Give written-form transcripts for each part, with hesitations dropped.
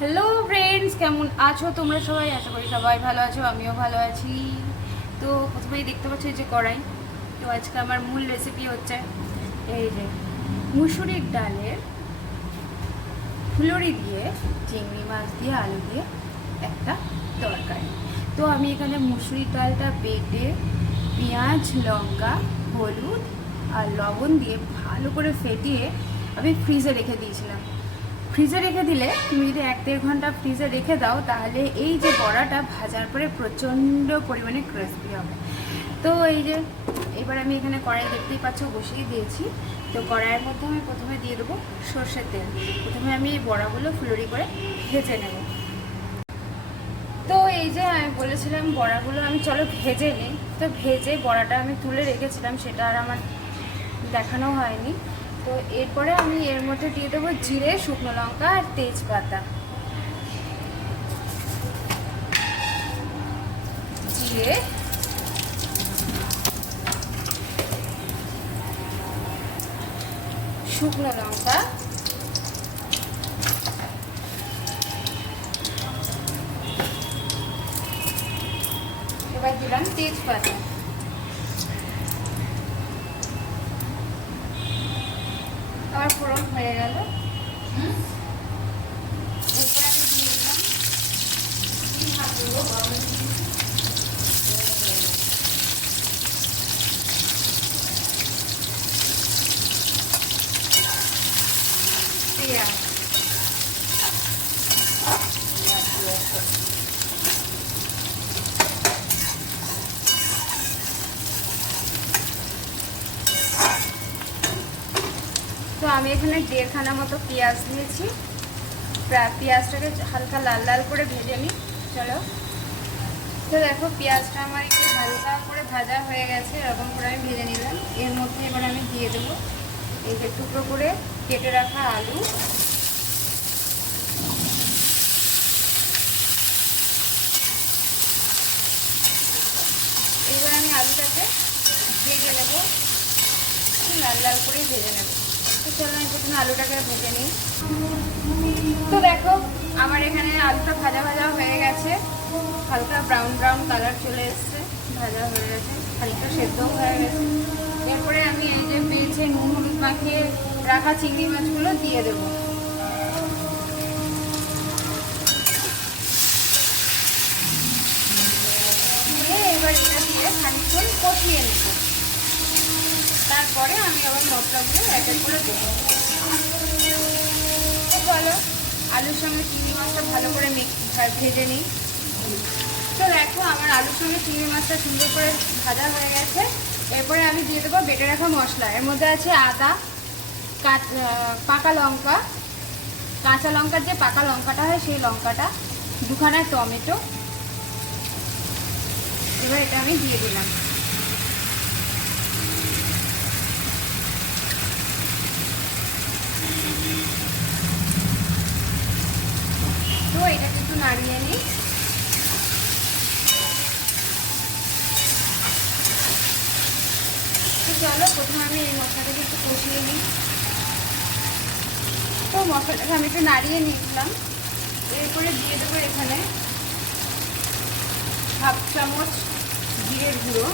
Hello friends, কেমন আছো তোমরা সবাই? আশা করি সবাই ভালো আছো, আমিও ভালো আছি। তো প্রথমেই দেখতে পাচ্ছি যে কড়াই। তো আজকে আমার মূল রেসিপি হচ্ছে এই যে মুসুরির ডালের ফুলুরি দিয়ে চিংড়ি মাছ দিয়ে আলু দিয়ে একটা তরকারি। তো আমি এখানে মুসুরির ডালটা বেটে পেঁয়াজ, লঙ্কা, হলুদ আর লবণ দিয়ে ভালো করে ফেটিয়ে আমি ফ্রিজে রেখে দিয়েছিলাম। ফ্রিজে রেখে দিলে তুমি যদি 1-1.5 ঘন্টা ফ্রিজে রেখে দাও তাহলে এই যে বড়াটা ভাজার পরে প্রচণ্ড পরিমাণে ক্রিস্পি হবে। তো এই যে এবার আমি এখানে কড়াই দেখতেই পাচ্ছ বসিয়ে দিয়েছি। তো কড়াইয়ের মধ্যে আমি প্রথমে দিয়ে দেবো সর্ষের তেল। প্রথমে আমি এই বড়াগুলো ফুলুরি করে ভেজে নেব। তো এই যে আমি বলেছিলাম বড়াগুলো আমি চলো ভেজে নিই। তো ভেজে বড়াটা আমি তুলে রেখেছিলাম, সেটা আর আমার দেখানো হয়নি। তো এরপরে আমি এর মধ্যে দিয়ে দেবো জিরে, শুকনো লঙ্কা আর তেজপাতা। জিরে, শুকনো লঙ্কা, এবার দিলাম তেজপাতা। আর ফোড়ন হয়ে গেল। এরপর আমি দিয়ে দিলাম পেঁয়াজ। তো আমি এখানে 1.5 খানা মতো পেঁয়াজ দিয়েছি। পেঁয়াজটাকে হালকা লাল লাল করে ভেজে নিই। চলো, তো দেখো পেঁয়াজটা আমার একটু হালকা করে ভাজা হয়ে গেছে, এরকম করে আমি ভেজে নিলাম। এর মধ্যে এবার আমি দিয়ে দেবো এই যে টুকরো করে কেটে রাখা আলু। এবার আমি আলুটাকে ভেজে নেব, লাল লাল করে ভেজে নেব। তো চলো আমি প্রথমে আলুটাকে ভেজে নিই। তো দেখো আমার এখানে আলুটা ভাজা ভাজা হয়ে গেছে, হালকা ব্রাউন ব্রাউন কালার চলে এসছে, ভাজা হয়ে গেছে, হালকা সেদ্ধও হয়ে গেছে। এরপরে আমি এই যে বেছে নুন হলুদ মাখিয়ে রাখা চিংড়ি মাছগুলো দিয়ে দেবো। এবার এটা দিয়ে খানিকক্ষণ কষিয়ে নেব। তারপরে আমি আবার মশলাগুলো এক এক করে দেবো। তো চলো আলুর সঙ্গে চিংড়ি মাছটা ভালো করে ভেজে নিই। তো দেখো আমার আলুর সঙ্গে চিংড়ি মাছটা সুন্দর করে ভাজা হয়ে গেছে। এরপরে আমি দিয়ে দেবো বেটে রাখা মশলা। এর মধ্যে আছে আদা, পাকা লঙ্কা, কাঁচা লঙ্কার যে পাকা লঙ্কাটা হয় সেই লঙ্কাটা, 2 খানা টমেটো। এবার এটা আমি দিয়ে দিলাম। তো এটাকে একটু নাড়িয়ে নিই। তো চলো প্রথমে আমি এই মশলাটাকে একটু কষিয়ে নিই। তো মশলাটাকে আমি একটু নাড়িয়ে নিয়েছিলাম। এরপরে দিয়ে দেবো এখানে 1/2 চামচ জিরের গুঁড়ো,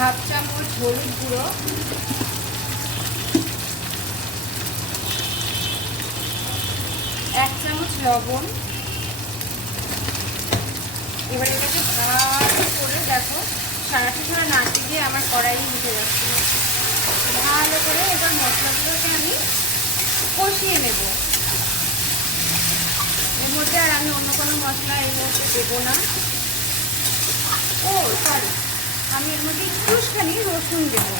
1/2 চামচ হলুদ গুঁড়ো, 1 চামচ লবণ। এবার এটাকে ভালো করে দেখো সারাটা সারা নাড়তে দিয়ে আমার কড়াই উঠে যাচ্ছে। ভালো করে এবার মশলাগুলোকে আমি কষিয়ে নেব। এর মধ্যে আর আমি অন্য কোনো মশলা এর মধ্যে দেবো না। ও সরি, আমি এর মধ্যে একটুখানি রসুন দেবো।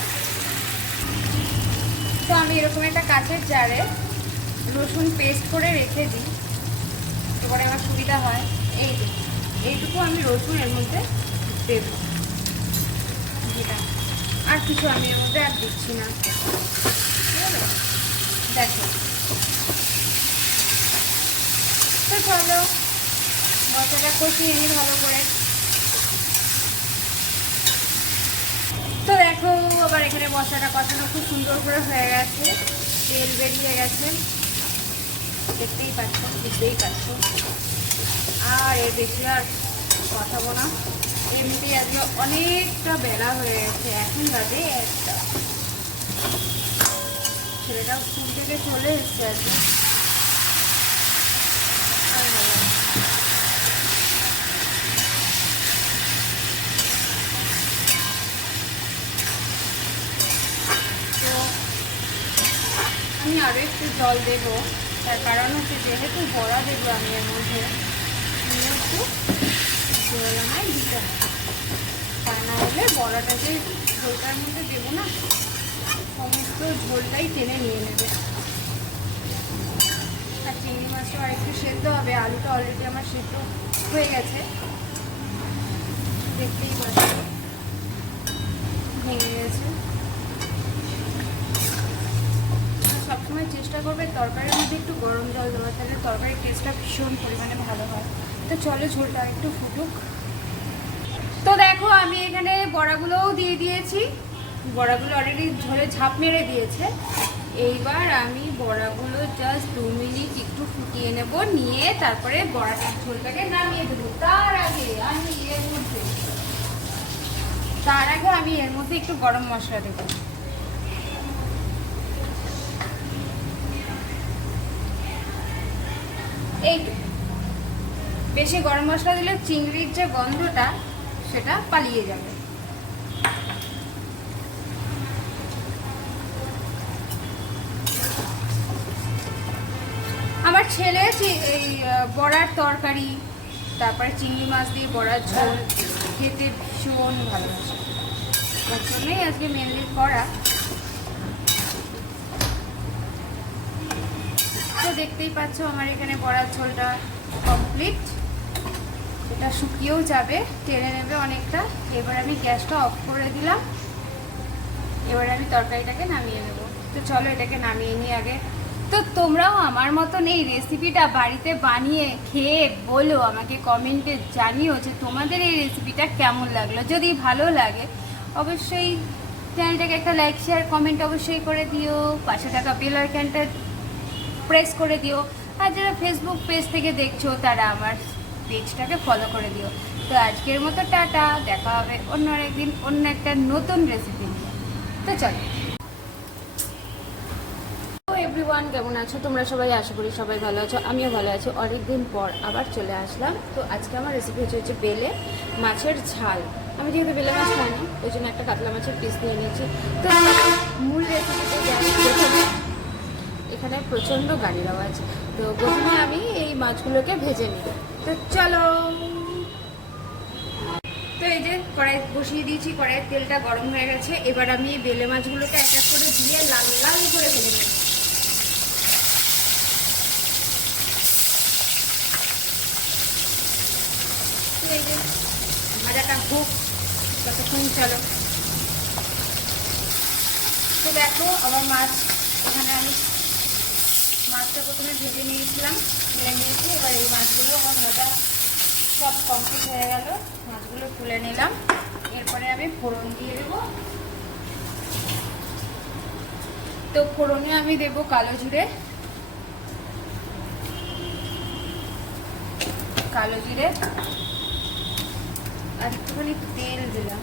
তো আমি এরকম একটা কাঁচের জারে রসুন পেস্ট করে রেখে দিই, এবারে আমার সুবিধা হয়। এইটুকু আমি রসুন এর মধ্যে দেব। আর কিছু আমি এর মধ্যে আর দিচ্ছি না। দেখো তো চলো মশলাটা কষিয়ে নিই ভালো করে। এখানে মশলাটা কষানো খুব সুন্দর করে হয়ে গেছে, তেল বেরিয়ে গেছে, দেখতেই পাচ্ছ, বুঝতেই পারছো। আর এর বেশি আর কথাবো না, এমনিতেই আজকে অনেকটা বেলা হয়ে গেছে, এখন বাজে 1টা। ছেলেটাও স্কুল থেকে চলে এসছে আজকে। তো আমি আরও একটু জল দেবো, তার কারণ হচ্ছে যেহেতু বড়া দেবো আমি এর মধ্যে, একটু জল আমায় দিতে হবে, তা না হলে বড়াটাকে ঝোলটার মধ্যে দেবো না, সমস্ত ঝোলটাই টেনে নিয়ে নেবে। আর চিংড়ি মাছটা আর একটু সেদ্ধ হবে, আলুটা অলরেডি আমার সেদ্ধ হয়ে গেছে, দেখতেই পাচ্ছি ভেঙে গেছে। সবসময় চেষ্টা করবে তরকারির মধ্যে একটু গরম জল দেওয়ার, তাহলে তরকারির টেস্টটা ভীষণ পরিমাণে ভালো হয়। তো চলো ঝোলটা একটু ফুটুক। তো দেখো আমি এখানে বড়াগুলোও দিয়ে দিয়েছি, বড়াগুলো অলরেডি ঝোলে ঝাঁপ মেরে দিয়েছে। এইবার আমি বড়াগুলো জাস্ট 2 মিনিট একটু ফুটিয়ে নেব, নিয়ে তারপরে বড়াটার ঝোলটাকে নামিয়ে দেবো। তার আগে আমি এর মধ্যে একটু গরম মশলা দেবো। এইটুকু, বেশি গরম মশলা দিলে চিংড়ির যে গন্ধটা সেটা পালিয়ে যাবে। আমার ছেলে এই বড়ার তরকারি, তারপরে চিংড়ি মাছ দিয়ে বড়ার ঝোল খেতে ভীষণ ভালোবাসে, তার জন্যই আজকে মেনলি করা। তো দেখতেই পাচ্ছ আমার এখানে বড়ার ঝোলটা কমপ্লিট, এটা শুকিয়েও যাবে, টেনে নেবে অনেকটা। এবার আমি গ্যাসটা অফ করে দিলাম, এবার আমি তরকারিটাকে নামিয়ে নেব। তো চলো এটাকে নামিয়ে নিই আগে। তো তোমরাও আমার মতন এই রেসিপিটা বাড়িতে বানিয়ে খেয়ে বলো, আমাকে কমেন্টে জানিও যে তোমাদের এই রেসিপিটা কেমন লাগলো। যদি ভালো লাগে অবশ্যই চ্যানেলটাকে একটা লাইক শেয়ার কমেন্ট অবশ্যই করে দিও, পাশে থাকা বেল আইকনটা প্রেস করে দিও। আর যারা ফেসবুক পেজ থেকে দেখছো তারা আমার পেজটাকে ফলো করে দিও। তো আজকের মতো টাটা, দেখা হবে অন্য একদিন অন্য একটা নতুন রেসিপি নিয়ে। তো চলো এভরিওয়ান, কেমন আছো তোমরা সবাই? আশা করি সবাই ভালো আছো, আমিও ভালো আছি। অনেকদিন পর আবার চলে আসলাম। তো আজকে আমার রেসিপি হচ্ছে বেলে মাছের ঝাল। আমি যেহেতু বেলে মাছ খাইনি ওই জন্য একটা কাতলা মাছের পিস নিয়ে নিয়েছি। তো মূল রেসিপিতে যাই। এখানে প্রচণ্ড গাড়ির আওয়াজ। তো প্রথমে আমি এই মাছগুলোকে ভেজে নিই। তো চলো। তো এই যে কড়াই বসিয়ে দিয়েছি, কড়াইয়ের তেলটা গরম হয়ে গেছে। এবার আমি এই বেলে মাছগুলোকে এক এক করে দিয়ে লাল লাল করে ভেজে নিই। এই যে ভাজাটা হোক ততক্ষণ চলো। তো দেখো আমার মাছ, এখানে আমি মাছটা প্রথমে ভেজে নিয়েছিলাম, তুলে নিয়েছি। এবার এই মাছগুলো আমার ভাজা সব কমপ্লিট হয়ে গেল, মাছগুলো তুলে নিলাম। এরপরে আমি ফোড়ন দিয়ে দেবো। তো ফোড়নে আমি দেবো কালো জিরে, আর একটুখানি তেল দিলাম।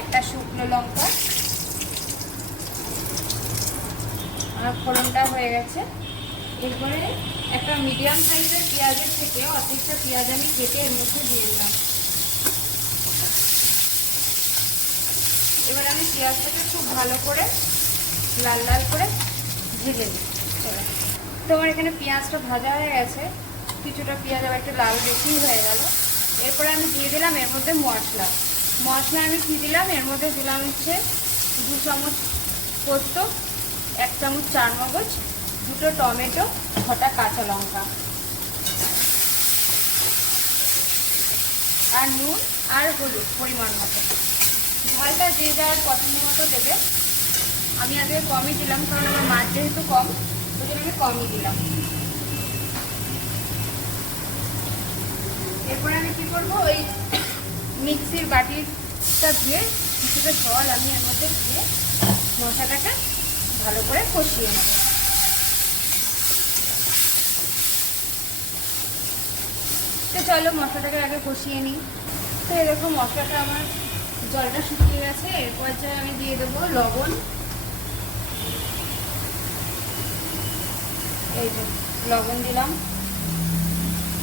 একটা শুকনো লঙ্কা। আমার ফোড়নটা হয়ে গেছে। এরপরে একটা মিডিয়াম সাইজের পেঁয়াজের থেকে অর্ধেকটা পেঁয়াজ আমি কেটে এর মধ্যে দিয়ে দিলাম। এবার আমি পেঁয়াজটাকে খুব ভালো করে লাল লাল করে ভেজে নিই। তোমার এখানে পেঁয়াজটা ভাজা হয়ে গেছে, কিছুটা পেঁয়াজ আবার একটু লাল বেশি হয়ে গেল। এরপরে আমি দিয়ে দিলাম এর মধ্যে মশলা। আমি কী দিলাম, এর মধ্যে দিলাম হচ্ছে 2 চামচ পোস্ত, 1 চামচ চারমগজ, 2টো টমেটো, 6টা কাঁচা লঙ্কা, আর নুন আর হলুদ পরিমাণ মতো। ঝালটা যে যার পছন্দ মতো দেবে। আমি আগে কমই দিলাম, কারণ আমার মাছ যেহেতু কম ওই জন্য আমি কমই দিলাম। এরপরে আমি কি করবো, ওই মিক্সির বাটিটা দিয়ে কিছুটা জল আমি এর মধ্যে দিয়ে মশলাটাকে ভালো করে কষিয়ে নেব। তো চলো মশলাটাকে আগে কষিয়ে নিই। তো এরকম মশলাটা আমার জলটা শুকিয়ে গেছে। এরপর যে আমি দিয়ে দেবো লবণ, এই যে লবণ দিলাম,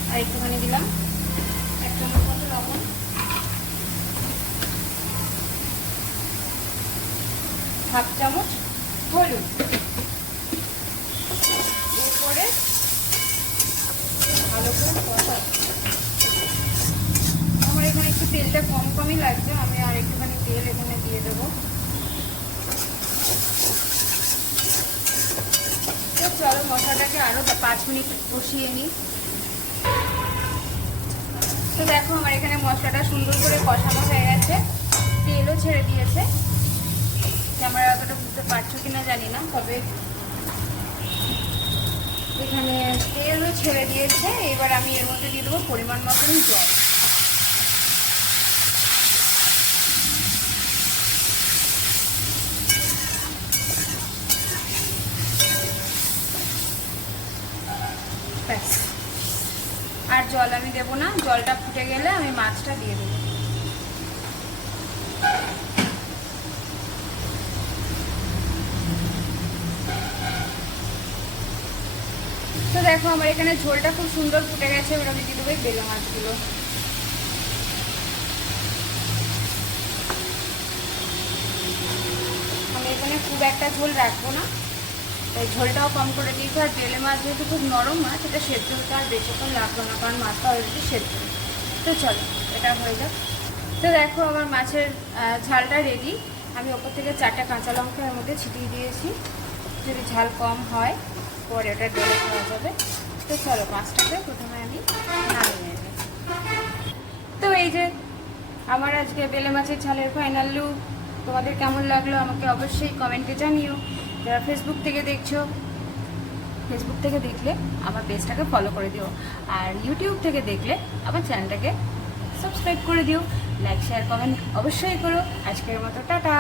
আর একটুখানি দিলাম 1 চামচ মতো লবণ, হাফ চামচ হলুদ। এরপরে ভালো করে কষা। আমার এখানে একটু তেলটা কমই লাগছে, আমি আর একটুখানি তেল এখানে দিয়ে দেবো। তো চলো মশলাটাকে আরও 5 মিনিট কষিয়ে নিই। তো দেখো আমার এখানে মশলাটা সুন্দর করে কষানো হয়ে গেছে, তেলও ছেড়ে দিয়েছে। ক্যামেরা অতটা বুঝতে পারছো কিনা জানি না, তবে এখানে তেলও ছেড়ে দিয়েছে। এবার আমি এর মধ্যে দিয়ে দেবো পরিমাণ মতন জল। আর জল আমি দেবো না, জলটা ফুটে গেলে আমি মাছটা দিয়ে দেবো। তো দেখো আমার এখানে ঝোলটা খুব সুন্দর ফুটে গেছে। এবার আমি দিয়ে দেবো বেলে মাছগুলো। আমি এখানে খুব একটা ঝোল রাখবো না, তাই ঝোলটাও কম করে দিয়েছি। আর বেলে মাছ যেহেতু খুব নরম মাছ, এটা সেদ্ধ হতে আর বেশিক্ষণ লাগবে না, কারণ মাছটা অলরেডি সেদ্ধ। তো চলো এটা হয়ে যাক। তো দেখো আমার মাছের ঝালটা রেডি। আমি ওপর থেকে 4টা কাঁচা লঙ্কা এর মধ্যে ছিটিয়ে দিয়েছি। যদি ঝাল কম হয় পরে ওটা ঢেলে খাওয়া যাবে। তো চলো মাছটাকে প্রথমে আমি নামিয়ে নেব। তো এই যে আমার আজকে বেলে মাছের ঝালের ফাইনাল লুক। তোমাদের কেমন লাগলো আমাকে অবশ্যই কমেন্টে জানিও। যারা ফেসবুক থেকে দেখছো, ফেসবুক থেকে দেখলে আমার পেজটাকে ফলো করে দিও, আর ইউটিউব থেকে দেখলে আমার চ্যানেলটাকে সাবস্ক্রাইব করে দিও। লাইক শেয়ার কমেন্ট অবশ্যই করো। আজকের মতো টাটা।